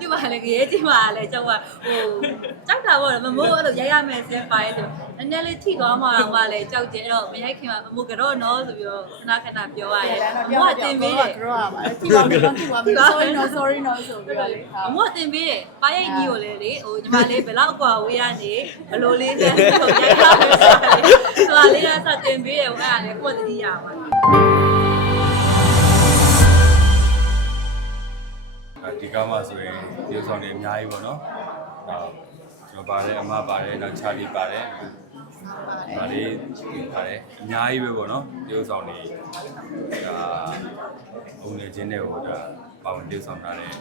ဒီမှာလည်းရဲကြီးမှာလည်းကြောက်ကဟိုကြောက်တာပေါ့မမိုးအဲ့လိုရိုက်ရမယ်စဲပါရဲ့ဆိုနည်းနည်းလေးထိသွားမှတော့မှလည်းကြောက်ကြအဲ့တော့မရိုက်ခင်မှာမမိုးကတော့နော်ဆိုပြီးတော့ခဏခဏပြောရရဲ့အမိုးကတင်ပေးတယ်ကတော့ပါဒီပါမယ်ဒီပါမယ် sorry no sorry no ဆိုပြီးတော့လေဟာအမိုးကတင်ပေးတယ်ပါရိုက်ကြီးကိုလည်းလေဟိုညီမလေးဘယ်လောက်အကွာဝေးရနေဘလို့လေးနဲ့ဟိုရိုက်ရမယ်ဆိုတာလေးဆိုတော့လေးကစတင်ပေးတယ်ဟိုအဲ့ဒါလည်းကိုယ်တတိယပါ ဒီကားမှာဆိုရင်ဒီဆောင်တွေအများကြီးပေါ့နော်။ဒါကျွန်တော်ပါတယ်အမပါတယ်နောက်ချာလီပါတယ်။ဒါလေးပါတယ်အများကြီးပဲပေါ့နော်။ဒီဆောင်တွေဒါအုံနေချင်းတွေကိုဒါပါဝင်ဒီဆောင်ထားတဲ့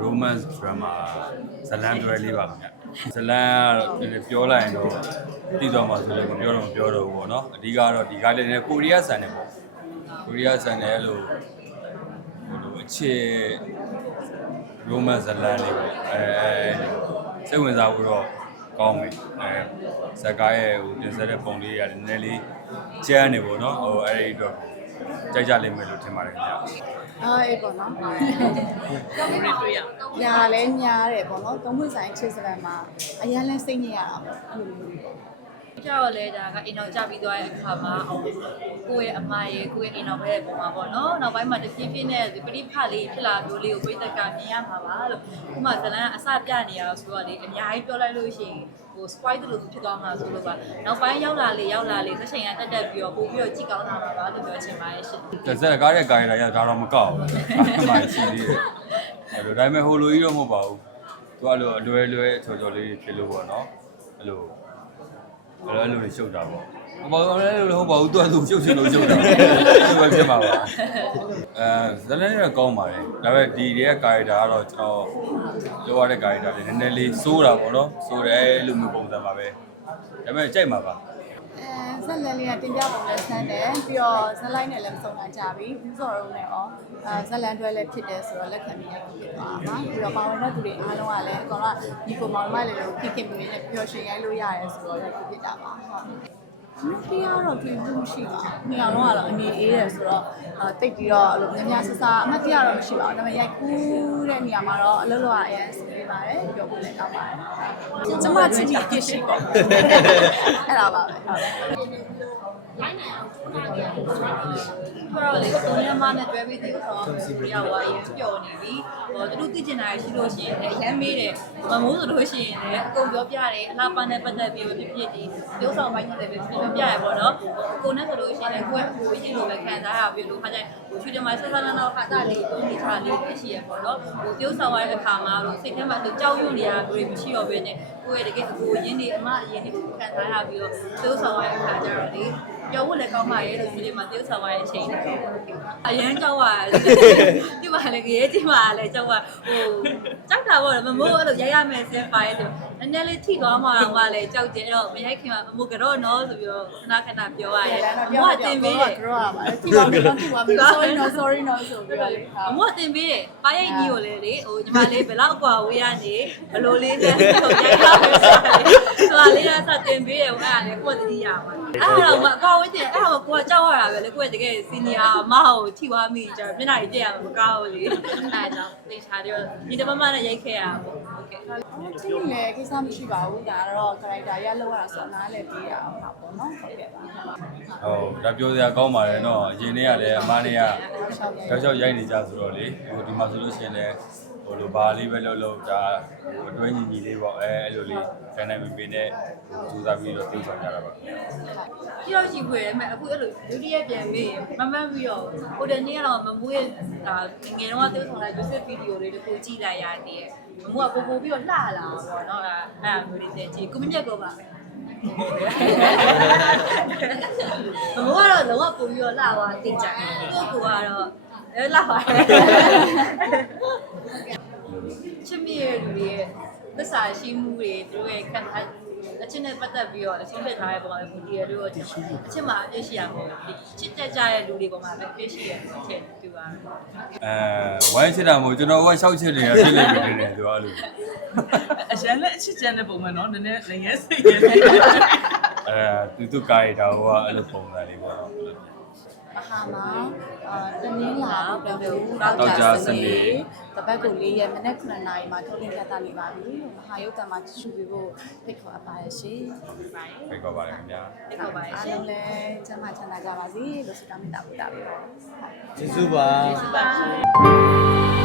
romance drama ဇလန်တွဲလေးပါခင်ဗျ။ဇလန်ကပြောလိုက်ရင်တော့တည်တော်မှာဆိုလည်းမပြောတော့မပြောတော့ဘူးပေါ့နော်။အဓိကတော့ဒီကားလေးနဲ့ကိုရီးယားဆန်တယ်ပေါ့။ကိုရီးယားဆန်တယ်လို့ ဟိုလိုအခြေရိုမန်ဇလန်လေးပဲအဲစိတ်ဝင်စားဖို့တော့ကောင်းမယ်အဲဇက်ကားရဲ့ဟိုတင်ဆက်တဲ့ပုံလေးရတယ်နည်းနည်းလေးကျန်းနေပေါ့နော်ဟိုအဲ့ဒီတော့ကြိုက်ကြလိမ့်မယ်လို့ထင်ပါတယ်ခင်ဗျာအားအေးပေါ့နော်တွေ့ရညာလဲညားတယ်ပေါ့နော်သုံးမဆိုင်ချစ်စလန်မှာအရင်လဲစိတ်ညစ်ရတာပေါ့အဲ့လိုမျိုးပေါ့ ကြောက်လဲဒါကအိမ်တော်ကြပြီးသွားတဲ့အခါမှာကိုယ့်ရဲ့အမရဲ့ကိုယ့်ရဲ့အိမ်တော်ပဲပုံမှာပေါ့နော်နောက်ပိုင်းမှာတဖြည်းဖြည်းနဲ့ဒီပရိဖလေးဖြစ်လာမျိုးလေးကိုပြိတ္တကမြင်ရမှာပါလို့ခုမှဇလန်အစပြနေရတော့ဆိုတော့လေအများကြီးပြောလိုက်လို့ရှိရင်ဟို spoil လို့ဖြစ်သွားမှာဆိုလို့ပါနောက်ပိုင်းရောက်လာလေရောက်လာလေသက်ချိန်ကတက်တက်ပြီးတော့ပို့ပြီးတော့ကြည့်ကောင်းလာမှာပါလို့ပြောချင်ပါတယ်ရှင်ဇက်ကားရဲ့ကာရီတာရဒါတော့မကောက်ဘူးအဲ့မှာရှိသေးတယ်အဲ့လိုဒါပေမဲ့ဟိုလိုကြီးတော့မဟုတ်ပါဘူးသူကလိုအလွယ်လွယ်ချော်ချော်လေးဖြစ်လို့ပေါ့နော်အဲ့လို အဲ့လိုအဲ့လိုရှုပ်တာပေါ့မဟုတ်ဘူးလည်းဟုတ်ပါဘူးသူကသူရှုပ်ချင်လို့ရှုပ်တာသူပဲဖြစ်မှာပါအဲဇလန်ရကောင်းပါတယ်ဒါပေမဲ့ဒီရဲ့ကာရီတာကတော့ကျွန်တော်ပြောရတဲ့ကာရီတာလေးနည်းနည်းလေးစိုးတာပေါ့နော်စိုးတယ်လို့မျိုးပုံစံပါပဲဒါပေမဲ့ကြိုက်မှာပါ အဲဇက်လန်လေးကတင်ပြပုံလဲဆန်းတယ်ပြီးတော့ဇက်လိုက်နဲ့လည်းမစုံနိုင်ကြပြီဘူးစော်ရုံးနဲ့ရောအဲဇက်လန်တွဲလည်းဖြစ်တယ်ဆိုတော့လက်ခံပြီးရဖြစ်သွားပါပြီးတော့ပါဝင်တဲ့သူတွေအားလုံးကလည်းအကောင်ကဒီကိုမောင်မလေးတွေကိုခိခင်ပြီးနဲ့ပျော်ရွှင်ရိုက်လို့ရတယ်ဆိုတော့လည်းဖြစ်တာပါဟုတ် ဒီကတော့တွေ့မှုရှိပါဘူး။ညောင်တော့ကတော့အနေအေးတယ်ဆိုတော့အဲတိတ်ပြီးတော့အဲ့လိုညညာဆဆအမှတ်တရတော့မရှိပါဘူး။ဒါပေမဲ့ရိုက်ကူးတဲ့နေရာမှာတော့အလုပ်လုပ်ရအရင်စီးပေးပါတယ်ပြောဖို့လည်းကောင်းပါတယ်။ကျမချစ်ကြီးအပြစ်ရှိပါဘူး။အဲ့ဒါပါပဲဟုတ် တော့လေကိုရမနဲ့တွဲပြီးသေးတော့ရောက်သွားရင်ပျော်နေပြီဟိုသူတို့သိကျင်တာရှိလို့ရှိရင်လည်းရမ်းမေးတယ်မမိုးဆိုလို့ရှိရင်လည်းအကုန်ပြောပြတယ်အလားပန်းနဲ့ပတ်သက်ပြီးတော့ဖြစ်ဖြစ်ဒီတိုးဆောင်ပိုင်းနဲ့လည်းပြောပြရပေါ့နော်ကိုနဲ့ဆိုလို့ရှိရင်လည်းကိုယ့်ကိုရင်းလို့ပဲခံစားရပြီလို့ခါကျဟိုချွေတမဆက်ဆက်နောက်ခါတာလေးကိုနေချာလေးပဲရှိရပေါ့နော်ဟိုတိုးဆောင်ရတဲ့အခါမှာလို့စိတ်ထဲမှာသူကြောက်ရွံ့နေရတာတွေမရှိတော့ဘဲနဲ့ကိုယ့်ရဲ့တကယ်အကိုရင်းနေအမအရင်နေကိုခံစားရပြီးတော့တိုးဆောင်ရတဲ့အခါကျတော့လေပြောဖို့လည်းကောင်းပါရဲ့လို့ဒီနေ့မှာတိုးဆောင်ရတဲ့အချိန်အရန်ကြောက်ရတယ်ဒီမှာလည်းရဲကြီးမှာလည်းကြောက်ကဟိုကြောက်တာပေါ့မမိုးအဲ့လိုရိုက်ရမယ်စဲပါရဲ့ဆိုနည်းနည်းလေးထိသွားမှတော့မှလည်းကြောက်ကြအဲ့တော့မရိုက်ခင်မှာမမိုးကတော့နော်ဆိုပြီးတော့ခဏခဏပြောရရဲ့အမိုးကတင်ပေးတယ်ကတော့ပါဒီပါမယ်ဒီပါမယ် sorry no sorry no ဆိုပြီးတော့လေအမိုးတင်ပေးတယ်ပါရိုက်ကြီးကိုလည်းလေဟိုညီမလေးဘယ်လောက်အကွာဝေးရနေဘလို့လေးနဲ့ဟိုရိုက်ရမယ်ဆိုတာလေးကစတင်ပေးတယ်ဟိုအဲ့ဒါလေကိုယ်တတိယပါအဲ့ဒါတော့အကွာဝေးတင်အဲ့ဒါကကိုကကြောက်ရတာပဲလေကိုယ်တကယ်စီနီယာအမကိုထိသွားမိကြမျက်နှာကြီးတက်ရမှာမကောင်းဘူးလေအဲ့ဒါကြောင့်သိချာတယ်ဒီတမမနဲ့ရိုက်ခဲ့ရပါဘူးဟုတ်ကဲ့အော်ဒီလေကိစ္စမရှိပါဘူးဒါတော့ character ရလောက်ရတာဆိုတော့နားလည်းပြီးရအောင်ပါပေါ့နော်ဟုတ်ကဲ့ပါဟုတ်ဒါပြောစရာကောင်းပါတယ်နော်အရင်နေ့ကလည်းအမားတွေကကြောက်ကြောက်ရိုက်နေကြဆိုတော့လေဟိုဒီမှာဆိုလို့ရှိရင်လည်း ဟိုလိုဘာလေးပဲလုပ်လို့ဒါဟိုအတွင်းညီညီလေးပေါ့အဲအဲ့လိုလေးတန်းတန်းပင်ပင်နဲ့စူးစမ်းပြီးတော့သိဆောင်ကြတာပါခင်ဗျာပြီးတော့ရှိခွေတယ်မဲ့အခုအဲ့လိုဒုတိယပြန်မေးမမတ်ပြီးတော့ဟိုတနေ့ကတော့မမွေးအာငယ်တော့ကတိုးဆောင်လိုက် YouTube ဗီဒီယိုလေးတခုကြည့်လိုက်ရသေးတယ်မမကပို့ပို့ပြီးတော့လှလာပေါ့နော်အဲ့အဲ့မျိုးလေးတဲ့ကြည့်ကိုမမြတ်ကောပါမမကတော့လုံးဝပို့ပြီးတော့လှသွားတင်ကြတယ်သူ့ကိုကတော့အဲလှပါတယ် ချစ်မိရဲ့လူတွေရဲ့သစ္စာရှိမှုတွေသူတို့ရဲ့ခံစားအချင်းနဲ့ပတ်သက်ပြီးတော့ဆုံးဖြတ်ထားတဲ့ပုံစံမျိုးဒီရလို့အချင်းမှာအပြည့်ရှိရမှာချစ်တက်ကြတဲ့လူတွေပုံမှာပဲအပြည့်ရှိရတဲ့အထက်တူပါအဲဝိုင်းချစ်တာမဟုတ်ကျွန်တော်ကရှောက်ချစ်နေတာဖြစ်နေပြီတယ်သူကအဲ့လိုအရန်လည်းအချစ်ကျန်တဲ့ပုံမှန်နော်နည်းနည်းလည်းငယ်စိတ်ရယ်အဲသူသူကာရီတာဟိုကအဲ့လိုပုံစံလေးပေါ့နော်ဟဟာ မှာအာတနင်္လာတော့ဘူးတောက်ကြစနေတပတ်ကို၄ရက်မနေ့9နာရီမှာထုတ်တင်ပြသနေပါပြီမဟာယုတ်တံမှာကြည့်ရှုပြီးဖို့ဖိတ်ခေါ်အပ်ပါရရှင်ဖိတ်ခေါ်ပါတယ်ခင်ဗျာဒီကောပါရဲ့အားရှင်လုံးလည်းကျမ်းမာချမ်းသာကြပါစေလို့ဆုတောင်းမေတ္တာပို့တာပေးပါတယ်ကျေးဇူးပါပါ